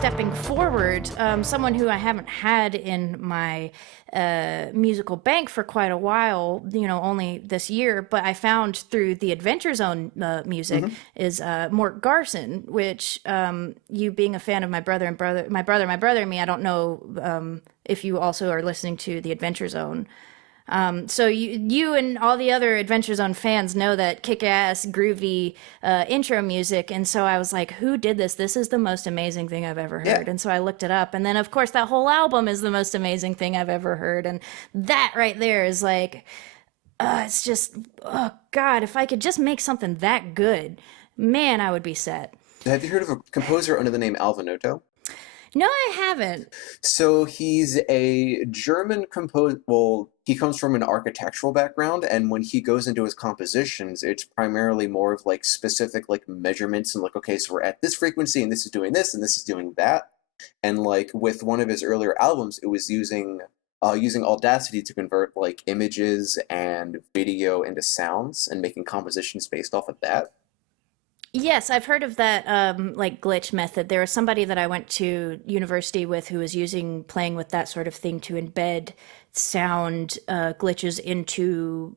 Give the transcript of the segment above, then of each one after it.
stepping forward, someone who I haven't had in my musical bank for quite a while, only this year, but I found through the Adventure Zone music Hmm. is Mort Garson, which you being a fan of my brother and me, I don't know if you also are listening to the Adventure Zone. So you and all the other Adventure Zone fans know that kick-ass, groovy intro music, and so I was like, "Who did this? This is the most amazing thing I've ever Yeah. heard." And so I looked it up, and then of course that whole album is the most amazing thing I've ever heard, and that right there is like, it's just, oh God, if I could just make something that good, man, I would be set. Have you heard of a composer under the name Alvin Otto? No, I haven't. So he's a German composer. Well, he comes from an architectural background, and when he goes into his compositions, it's primarily more of like specific like measurements and like, okay, so we're at this frequency, and this is doing this, and this is doing that. And like with one of his earlier albums, it was using Audacity to convert like images and video into sounds and making compositions based off of that. Yes, I've heard of that like glitch method. There was somebody that I went to university with who was playing with that sort of thing to embed sound glitches into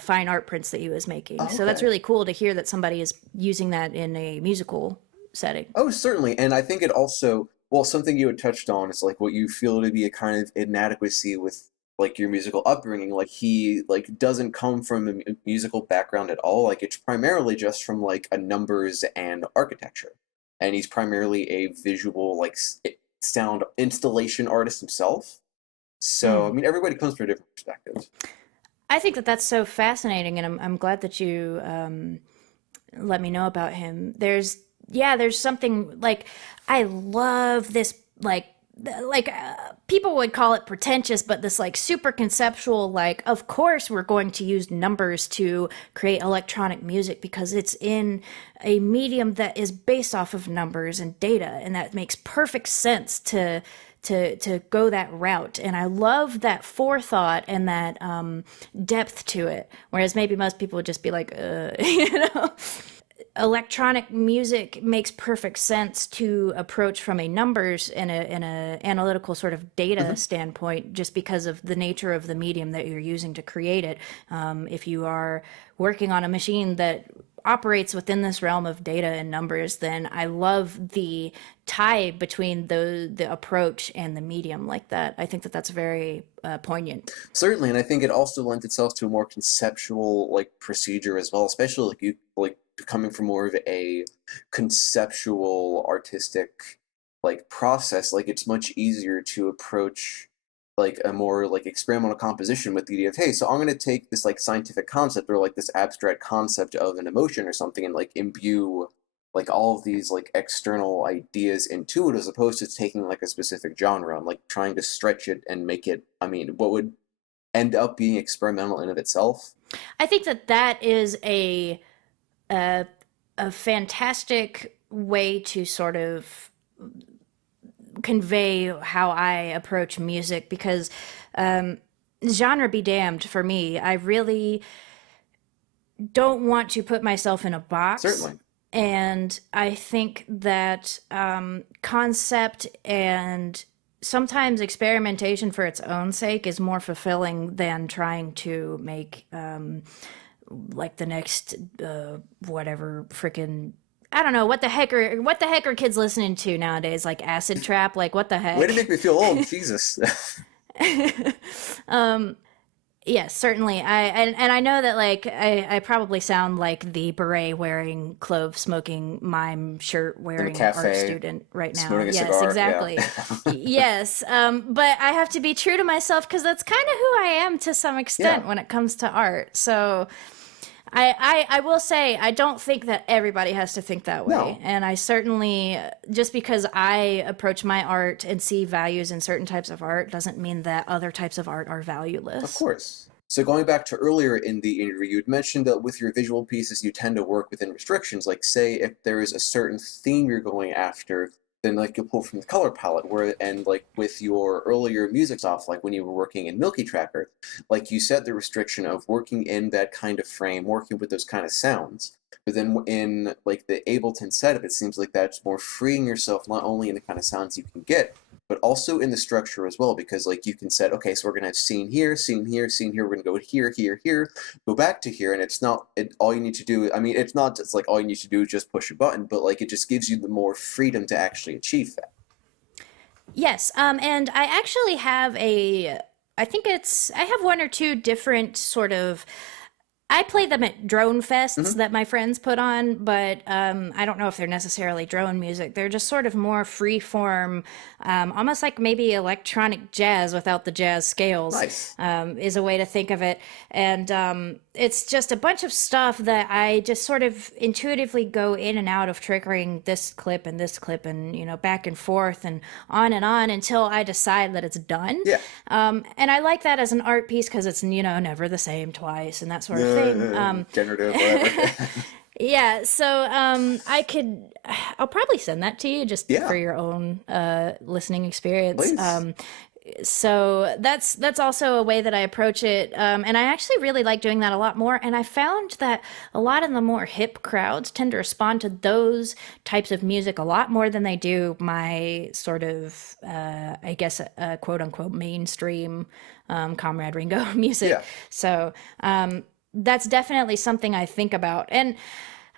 fine art prints that he was making. Oh, So that's okay. really cool to hear that somebody is using that in a musical setting. Oh, certainly. And I think it also, well, something you had touched on is like what you feel to be a kind of inadequacy with like your musical upbringing. Like he like doesn't come from a musical background at all. Like it's primarily just from like a numbers and architecture. And he's primarily a visual like sound installation artist himself. So, I Mm. mean, everybody comes from a different perspective. I think that that's so fascinating, and I'm glad that you let me know about him. There's something like I love this people would call it pretentious, but this like super conceptual, like of course we're going to use numbers to create electronic music because it's in a medium that is based off of numbers and data, and that makes perfect sense to go that route. And I love that forethought and that depth to it, whereas maybe most people would just be like you know, electronic music makes perfect sense to approach from a numbers and a analytical sort of data Mhm. standpoint, just because of the nature of the medium that you're using to create it. If you are working on a machine that operates within this realm of data and numbers, then I love the tie between the approach and the medium like that. I think that that's very poignant. Certainly, and I think it also lends itself to a more conceptual like procedure as well, especially like you like coming from more of a conceptual artistic like process. Like it's much easier to approach like a more like experimental composition with the idea of, hey, so I'm going to take this like scientific concept or like this abstract concept of an emotion or something and like imbue like all of these like external ideas into it, as opposed to taking like a specific genre and like trying to stretch it and make it, I mean, what would end up being experimental in of itself. I think that that is a, a fantastic way to sort of convey how I approach music, because um, genre be damned for me. I really don't want to put myself in a box. Certainly. And I think that concept and sometimes experimentation for its own sake is more fulfilling than trying to make like the next whatever freaking, I don't know what the heck are kids listening to nowadays, like acid trap, like what the Way to heck. make me feel old, Jesus. um Yes, certainly. And I know that like I probably sound like the beret wearing, clove smoking, mime shirt In a wearing art cafe, student right now. smoking a Yes, cigar, yeah. exactly. Yes, but I have to be true to myself because that's kind of who I am to some Yeah, extent when it comes to art. So I will say I don't think that everybody has to think that way, no, and I certainly, just because I approach my art and see values in certain types of art doesn't mean that other types of art are of valueless. course. So going back to earlier in the interview, you'd mentioned that with your visual pieces, you tend to work within restrictions. Like, say, if there is a certain theme you're going after, then like you'll pull from the color palette. Where and like with your earlier music stuff, like when you were working in Milky Tracker, like you set the restriction of working in that kind of frame, working with those kind of sounds. But then in like the Ableton setup, it seems like that's more freeing yourself not only in the kind of sounds you can get, but also in the structure as well, because like you can set, okay, so we're gonna have scene here, scene here, scene here, we're gonna go here, here, here, go back to here, and it's not all you need to do. I mean, it's not just like all you need to do is just push a button, but like it just gives you the more freedom to actually achieve that. Yes, and I actually have I think I have one or two different sort of, I play them at drone fests Hmm. that my friends put on, but I don't know if they're necessarily drone music. They're just sort of more free form, almost like maybe electronic jazz without the jazz scales, Nice. is a way to think of it. And it's just a bunch of stuff that I just sort of intuitively go in and out of triggering this clip and, back and forth and on until I decide that it's done. Yeah. And I like that as an art piece because it's, never the same twice and that sort of thing. Generative, whatever. Yeah, so I'll probably send that to you just Yeah, for your own listening experience. please. So that's also a way that I approach it, and I actually really like doing that a lot more. And I found that a lot of the more hip crowds tend to respond to those types of music a lot more than they do my sort of, I guess, quote unquote mainstream Comrade Ringo music. Yeah. So that's definitely something I think about. And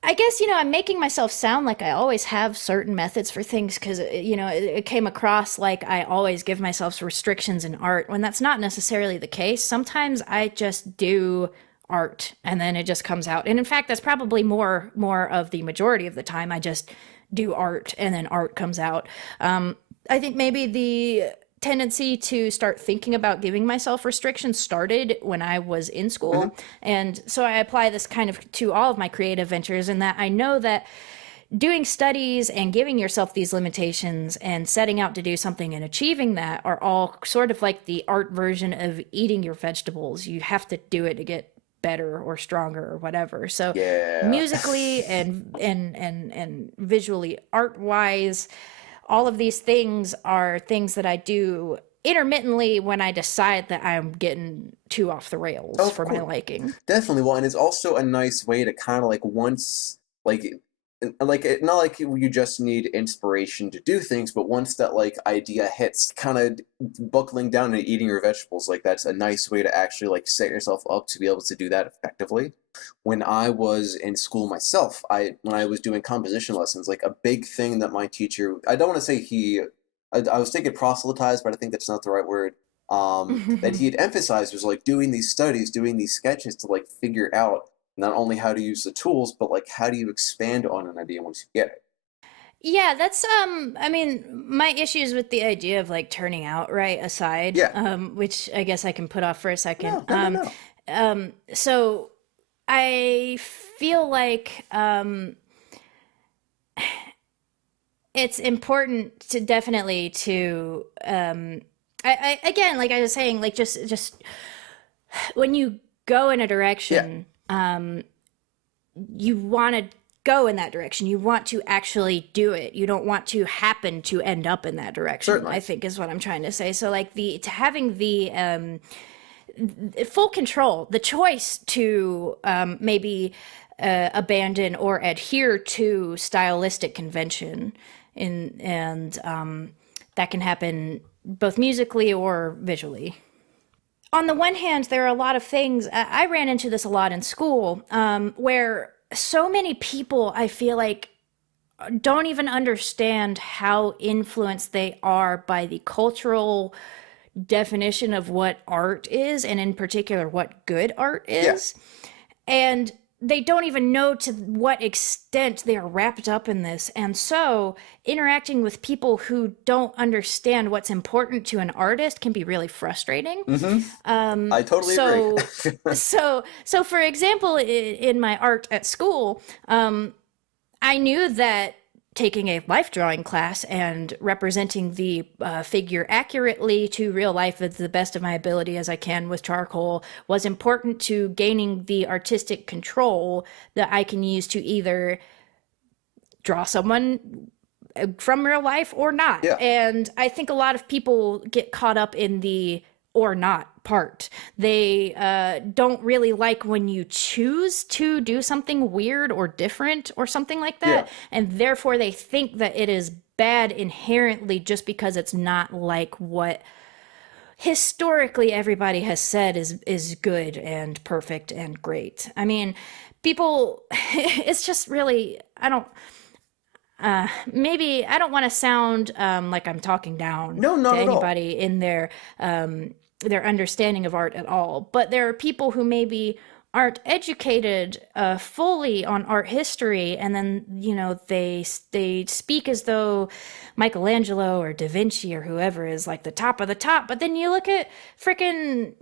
I guess, I'm making myself sound like I always have certain methods for things because, it came across like I always give myself restrictions in art when that's not necessarily the case. Sometimes I just do art and then it just comes out. And in fact, that's probably more of the majority of the time. I just do art and then art comes out. I think maybe the tendency to start thinking about giving myself restrictions started when I was in Hmm. school. And so I apply this kind of to all of my creative ventures in that I know that doing studies and giving yourself these limitations and setting out to do something and achieving that are all sort of like the art version of eating your vegetables. You have to do it to get better or stronger or whatever. So Yeah. musically and visually art wise, all of these things are things that I do intermittently when I decide that I'm getting too off the rails Of for my course. liking. Definitely. Well, and it's also a nice way to kind of like once like not like you just need inspiration to do things, but once that like idea hits, kind of buckling down and eating your vegetables, like that's a nice way to actually like set yourself up to be able to do that effectively. When I was in school myself, I when I was doing composition lessons, like a big thing that my teacher, I don't want to say I was thinking proselytized, but I think that's not the right word. That he had emphasized was like doing these studies, doing these sketches to like figure out not only how to use the tools, but like how do you expand on an idea once you get it. Yeah, that's I mean, my issues with the idea of like turning out right aside, Yeah. which I guess I can put off for a second. No, no, no, no. So I feel like it's important to definitely to again, like I was saying, like just when you go in a Yeah, direction, you want to go in that direction. You want to actually do it. You don't want to happen to end up in that direction, certainly. I think is what I'm trying to say. So like the to having the full control, the choice to maybe abandon or adhere to stylistic convention and that can happen both musically or visually. On the one hand, there are a lot of things. I ran into this a lot in school, where so many people I feel like don't even understand how influenced they are by the cultural definition of what art is, and in particular, what good art Yeah, is. And they don't even know to what extent they are wrapped up in this. And so, interacting with people who don't understand what's important to an artist can be really frustrating. mm-hmm. I totally agree. So, so for example, in my art at school, I knew that taking a life drawing class and representing the figure accurately to real life as the best of my ability as I can with charcoal was important to gaining the artistic control that I can use to either draw someone from real life or not. Yeah. And I think a lot of people get caught up in the or not part. They don't really like when you choose to do something weird or different or something like Yeah. that, and therefore they think that it is bad inherently just because it's not like what historically everybody has said is good and perfect and great. I mean, people it's just really I don't maybe I don't want to sound like I'm talking down No, to not at all. anybody in their understanding of art at all, but there are people who maybe aren't educated fully on art history, and then they speak as though Michelangelo or Da Vinci or whoever is like the top of the top. But then you look at freaking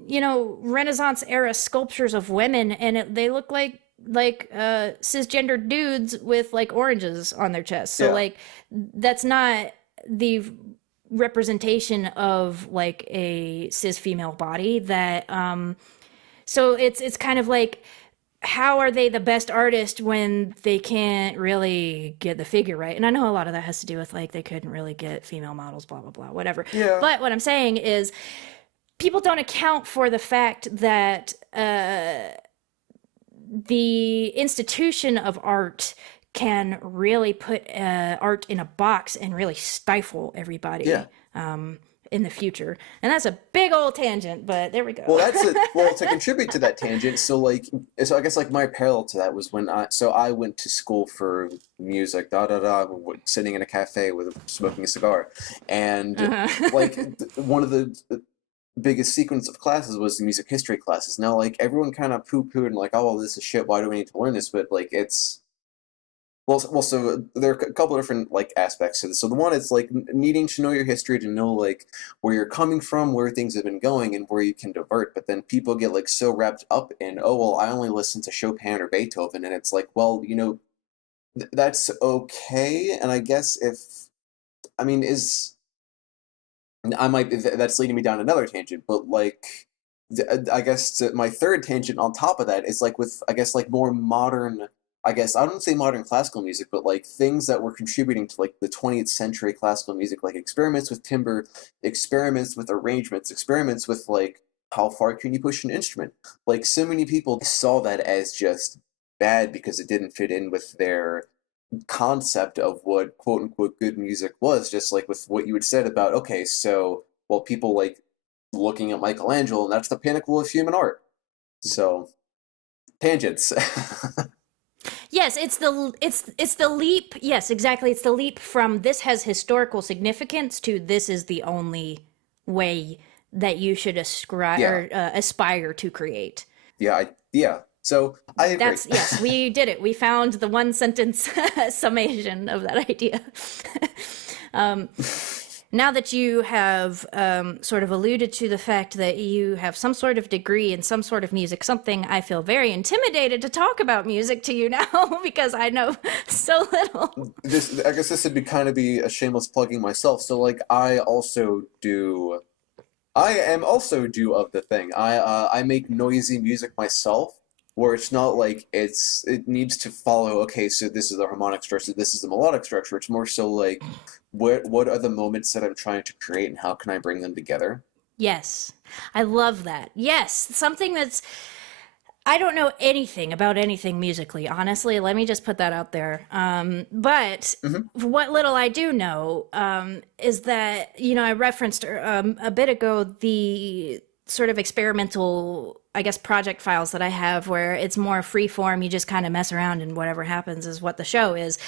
Renaissance era sculptures of women, and they look like cisgender dudes with like oranges on their chest. So Yeah. like that's not the representation of like a cis female body that so it's kind of like, how are they the best artist when they can't really get the figure right? And I know a lot of that has to do with like they couldn't really get female models, blah blah blah, whatever. Yeah. But what I'm saying is people don't account for the fact that the institution of art can really put art in a box and really stifle Yeah. everybody in the future. And that's a big old tangent, but there we Well, go. that's it. Well, to contribute to that tangent, so I guess like my parallel to that was when I went to school for music, sitting in a cafe with smoking a cigar, and like Uh-huh. one of the biggest sequence of classes was the music history classes. Now, like everyone kind of poo-pooed and like, oh, well, this is shit. Why do we need to learn this? But like, it's so there are a couple of different like aspects to this. So the one is like needing to know your history to know like where you're coming from, where things have been going, and where you can divert. But then people get like so wrapped up in, oh well, I only listen to Chopin or Beethoven, and it's like, well, that's okay. And I guess if I mean is I might that's leading me down another tangent, but like I guess my third tangent on top of that is like with I guess like more modern. I guess I don't say modern classical music, but like things that were contributing to like the 20th century classical music, like experiments with timbre, experiments with arrangements, experiments with like how far can you push an instrument. Like so many people saw that as just bad because it didn't fit in with their concept of what quote unquote good music was, just like with what you had said about, okay, so, well, people like looking at Michelangelo, and that's the pinnacle of human art. So, tangents. Yes, it's the leap. Yes, exactly. It's the leap from this has historical significance to this is the only way that you should ascribe Yeah, or aspire to create. yeah. So, I agree. That's yes, we did it. We found the one sentence summation of that idea. um, Now that you have sort of alluded to the fact that you have some sort of degree in some sort of music, something I feel very intimidated to talk about music to you now because I know so little. This, I guess this would be kind of be a shameless plugging myself. So, like, I am also do of the thing. I make noisy music myself, where it's not like it needs to follow. Okay, so this is the harmonic structure, this is the melodic structure. It's more so like, what are the moments that I'm trying to create, and how can I bring them together? Yes, I love that. Yes, something that's I don't know anything about anything musically, honestly. Let me just put that out there. But Hmm. what little I do know is that, I referenced a bit ago the sort of experimental, I guess, project files that I have where it's more free form. You just kind of mess around and whatever happens is what the show is.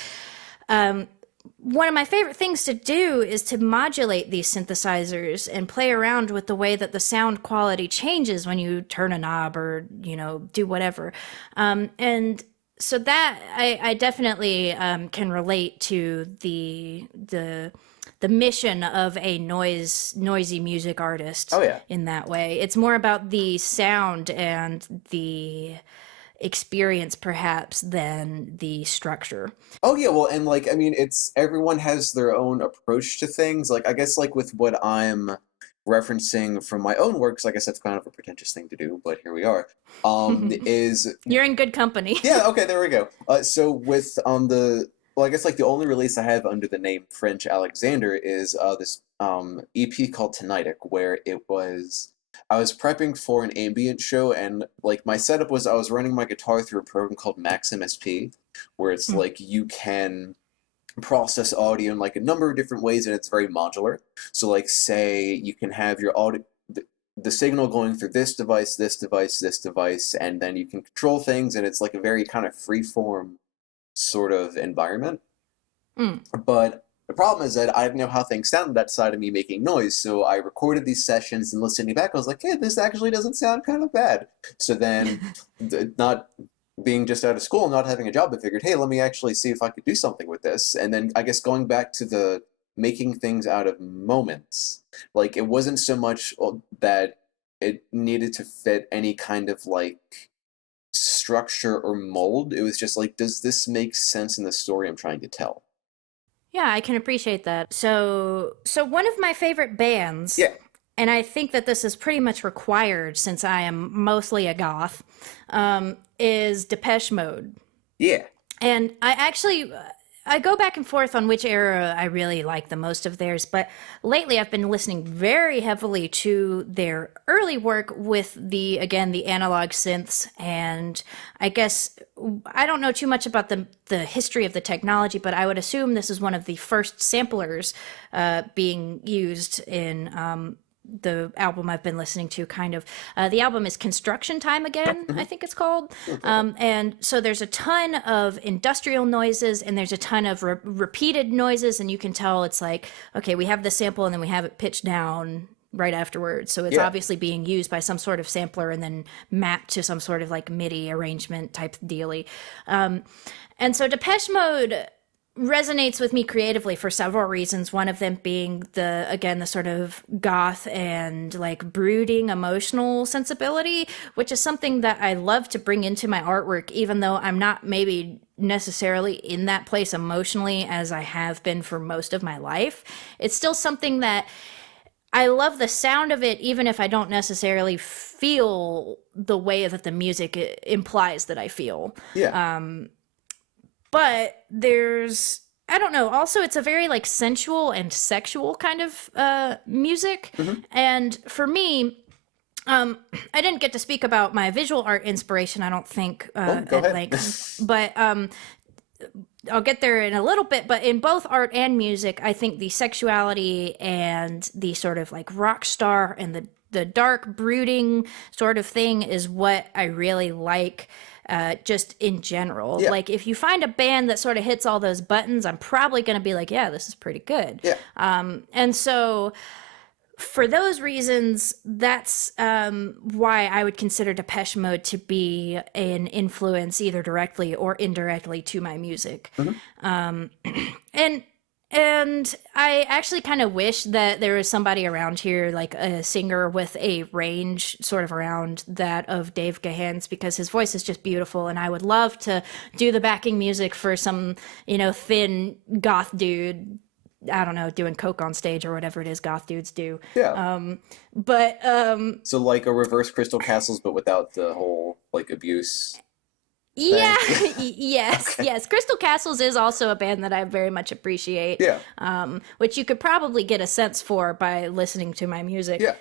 One of my favorite things to do is to modulate these synthesizers and play around with the way that the sound quality changes when you turn a knob or do whatever. And so that I definitely can relate to the mission of a noisy music artist Oh yeah. in that way. It's more about the sound and the experience perhaps than the structure. Oh yeah, well, and like I mean, it's everyone has their own approach to things. Like I guess like with what I'm referencing from my own works, I guess that's kind of a pretentious thing to do, but here we are. Is You're in good company. Yeah, okay, there we go. So with I guess like the only release I have under the name French Alexander is this EP called Tonitic, where it was I was prepping for an ambient show, and like my setup was I was running my guitar through a program called Max MSP, where it's Mm. like you can process audio in like a number of different ways, and it's very modular. So like say you can have your audio the signal going through this device, this device, this device, and then you can control things, and it's like a very kind of free-form sort of environment. Mm. But the problem is that I didn't know how things sounded outside of me making noise, so I recorded these sessions and listening back, I was like, hey, this actually doesn't sound kind of bad. So then, not being just out of school and not having a job, I figured, hey, let me actually see if I could do something with this. And then I guess going back to the making things out of moments, like it wasn't so much that it needed to fit any kind of like structure or mold. It was just like, does this make sense in the story I'm trying to tell? Yeah, I can appreciate that. So one of my favorite bands, Yeah. and I think that this is pretty much required since I am mostly a goth, is Depeche Mode. Yeah. And I actually I go back and forth on which era I really like the most of theirs, but lately I've been listening very heavily to their early work with the analog synths, and I guess I don't know too much about the history of the technology, but I would assume this is one of the first samplers being used in the album I've been listening to, kind of. The album is Construction Time Again, I think it's called. And so there's a ton of industrial noises and there's a ton of repeated noises, and you can tell it's like, okay, we have the sample and then we have it pitched down right afterwards. So it's obviously being used by some sort of sampler and then mapped to some sort of like MIDI arrangement type dealy. And so Depeche Mode resonates with me creatively for several reasons. One of them being the sort of goth and like brooding emotional sensibility, which is something that I love to bring into my artwork, even though I'm not maybe necessarily in that place emotionally as I have been for most of my life. It's still something that I love the sound of it, even if I don't necessarily feel the way that the music implies that I feel. Yeah. But there's, I don't know, also it's a very like sensual and sexual kind of music. And for me, I didn't get to speak about my visual art inspiration, I don't think, Go at ahead. length, but I'll get there in a little bit. But in both art and music, I think the sexuality and the sort of like rock star and the dark brooding sort of thing is what I really like. Just in general. Yeah. Like if you find a band that sort of hits all those buttons, I'm probably going to be like, yeah, this is pretty good. Yeah. And so for those reasons, that's why I would consider Depeche Mode to be an influence either directly or indirectly to my music. And I actually kind of wish that there was somebody around here, like a singer with a range sort of around that of Dave Gahan's, because his voice is just beautiful. And I would love to do the backing music for some, thin goth dude, I don't know, doing coke on stage or whatever it is goth dudes do. Yeah. But So like a reverse Crystal Castles, but without the whole like abuse. yeah, yes. Crystal Castles is also a band that I very much appreciate. Yeah. Which you could probably get a sense for by listening to my music. Yeah.